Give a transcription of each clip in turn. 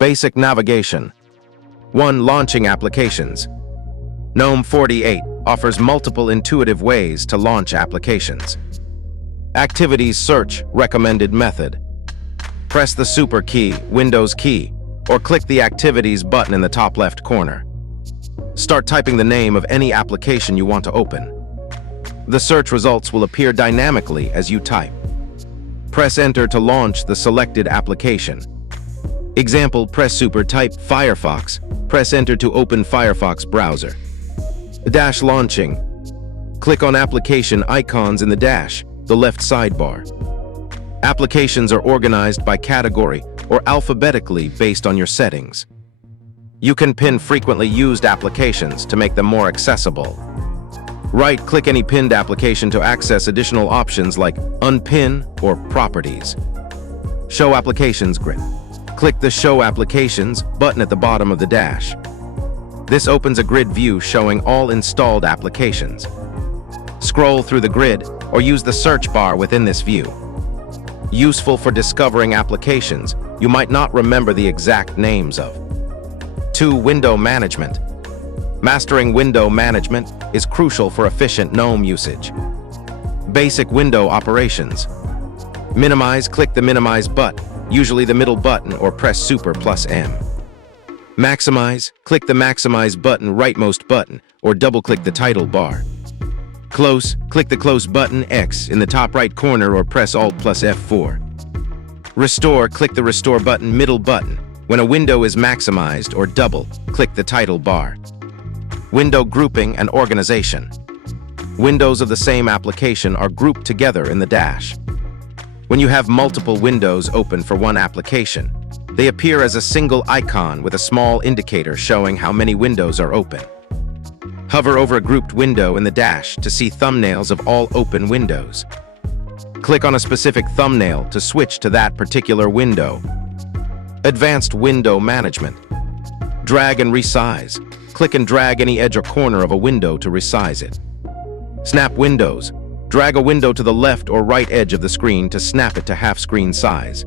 Basic navigation. 1. Launching applications. Gnome 48 offers multiple intuitive ways to launch applications. Activities search recommended method. Press the Super key, Windows key, or click the Activities button in the top left corner. Start typing the name of any application you want to open. The search results will appear dynamically as you type. Press Enter to launch the selected application. Example, press Super, type Firefox, press Enter to open Firefox browser. Dash launching. Click on application icons in the dash, the left sidebar. Applications are organized by category or alphabetically based on your settings. You can pin frequently used applications to make them more accessible. Right-click any pinned application to access additional options like Unpin or Properties. Show Applications grid. Click the Show Applications button at the bottom of the dash. This opens a grid view showing all installed applications. Scroll through the grid or use the search bar within this view. Useful for discovering applications you might not remember the exact names of. 2. Window management. Mastering window management is crucial for efficient Gnome usage. Basic window operations. Minimize, click the Minimize button, usually the middle button, or press Super plus M. Maximize, click the Maximize button, rightmost button, or double-click the title bar. Close, click the Close button X in the top right corner or press Alt plus F4. Restore, click the Restore button, middle button. When a window is maximized or double, click the title bar. Window grouping and organization. Windows of the same application are grouped together in the dash. When you have multiple windows open for one application, they appear as a single icon with a small indicator showing how many windows are open. Hover over a grouped window in the dash to see thumbnails of all open windows. Click on a specific thumbnail to switch to that particular window. Advanced window management. Drag and resize. Click and drag any edge or corner of a window to resize it. Snap windows. Drag a window to the left or right edge of the screen to snap it to half-screen size.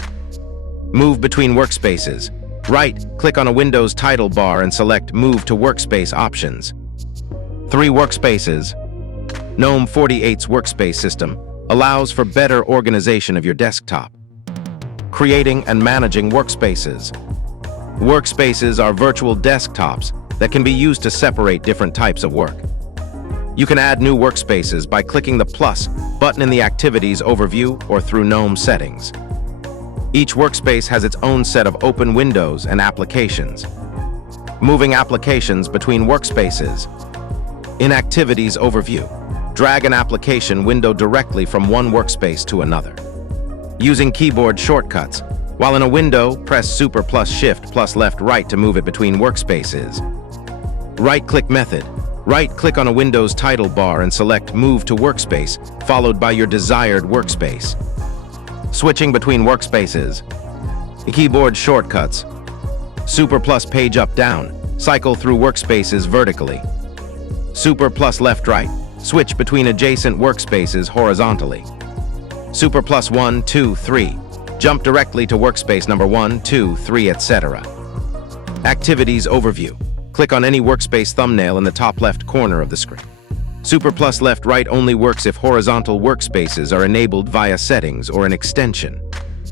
Move between workspaces. Right-click on a Windows title bar and select Move to Workspace options. 3. Workspaces. Gnome 48's workspace system allows for better organization of your desktop. Creating and managing workspaces. Workspaces are virtual desktops that can be used to separate different types of work. You can add new workspaces by clicking the plus button in the Activities overview or through Gnome settings. Each workspace has its own set of open windows and applications. Moving applications between workspaces. In Activities overview, drag an application window directly from one workspace to another. Using keyboard shortcuts, while in a window, press Super plus Shift plus left right to move it between workspaces. Right-click method. Right-click on a Windows title bar and select Move to Workspace, followed by your desired workspace. Switching between workspaces. Keyboard shortcuts. Super plus page up down. Cycle through workspaces vertically. Super plus left right. Switch between adjacent workspaces horizontally. Super plus 1, 2, 3. Jump directly to workspace number 1, 2, 3, etc. Activities overview. Click on any workspace thumbnail in the top left corner of the screen. Super plus left right only works if horizontal workspaces are enabled via settings or an extension.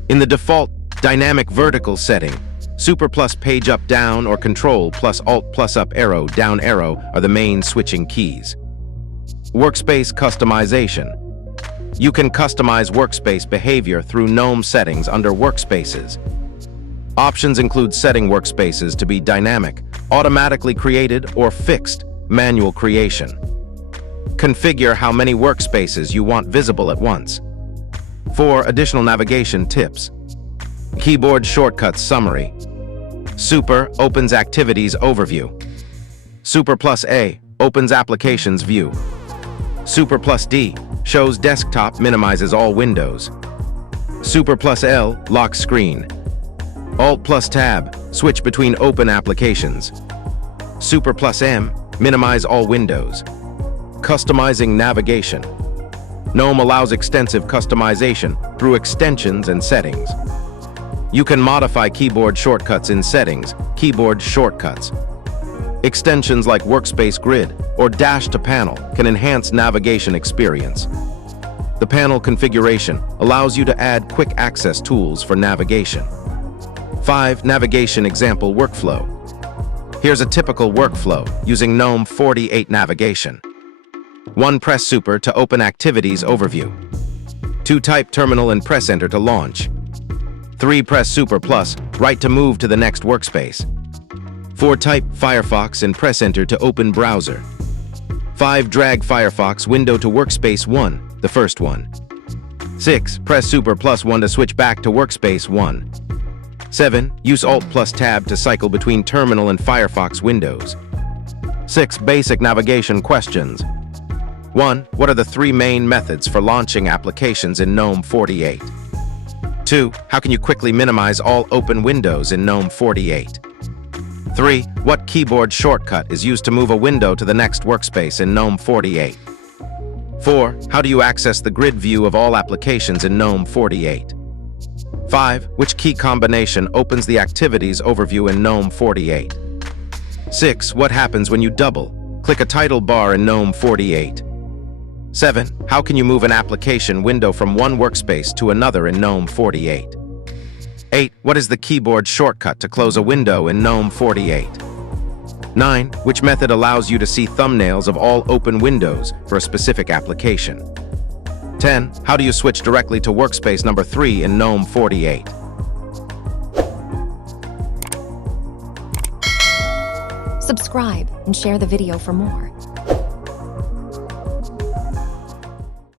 In the default dynamic vertical setting, Super plus page up down or Control plus Alt plus up arrow down arrow are the main switching keys. Workspace customization. You can customize workspace behavior through Gnome settings under Workspaces. Options include setting workspaces to be dynamic, automatically created, or fixed, manual creation. Configure how many workspaces you want visible at once. 4. Additional navigation tips. Keyboard shortcuts summary. Super opens Activities overview. Super plus A opens Applications view. Super plus D shows desktop, minimizes all windows. Super plus L locks screen. Alt plus Tab switch between open applications. Super plus M minimize all windows. Customizing navigation. Gnome allows extensive customization through extensions and settings. You can modify keyboard shortcuts in Settings, Keyboard Shortcuts. Extensions like Workspace Grid or Dash to Panel can enhance navigation experience. The panel configuration allows you to add quick access tools for navigation. 5. Navigation Example Workflow. Here's a typical workflow using Gnome 48 navigation. 1. Press Super to open Activities Overview. 2. Type Terminal and press Enter to launch. 3. Press Super plus right to move to the next workspace. 4. Type Firefox and press Enter to open browser. 5. Drag Firefox window to Workspace 1, the first one. 6. Press Super plus 1 to switch back to Workspace 1. 7. Use Alt plus Tab to cycle between Terminal and Firefox windows. 6. Basic navigation questions. 1. What are the 3 main methods for launching applications in Gnome 48? 2. How can you quickly minimize all open windows in Gnome 48? 3. What keyboard shortcut is used to move a window to the next workspace in Gnome 48? 4. How do you access the grid view of all applications in Gnome 48? 5. Which key combination opens the Activities Overview in Gnome 48? 6. What happens when you double-click a title bar in Gnome 48? 7. How can you move an application window from one workspace to another in Gnome 48? 8. What is the keyboard shortcut to close a window in Gnome 48? 9. Which method allows you to see thumbnails of all open windows for a specific application? 10. How do you switch directly to workspace number 3 in Gnome 48? Subscribe and share the video for more.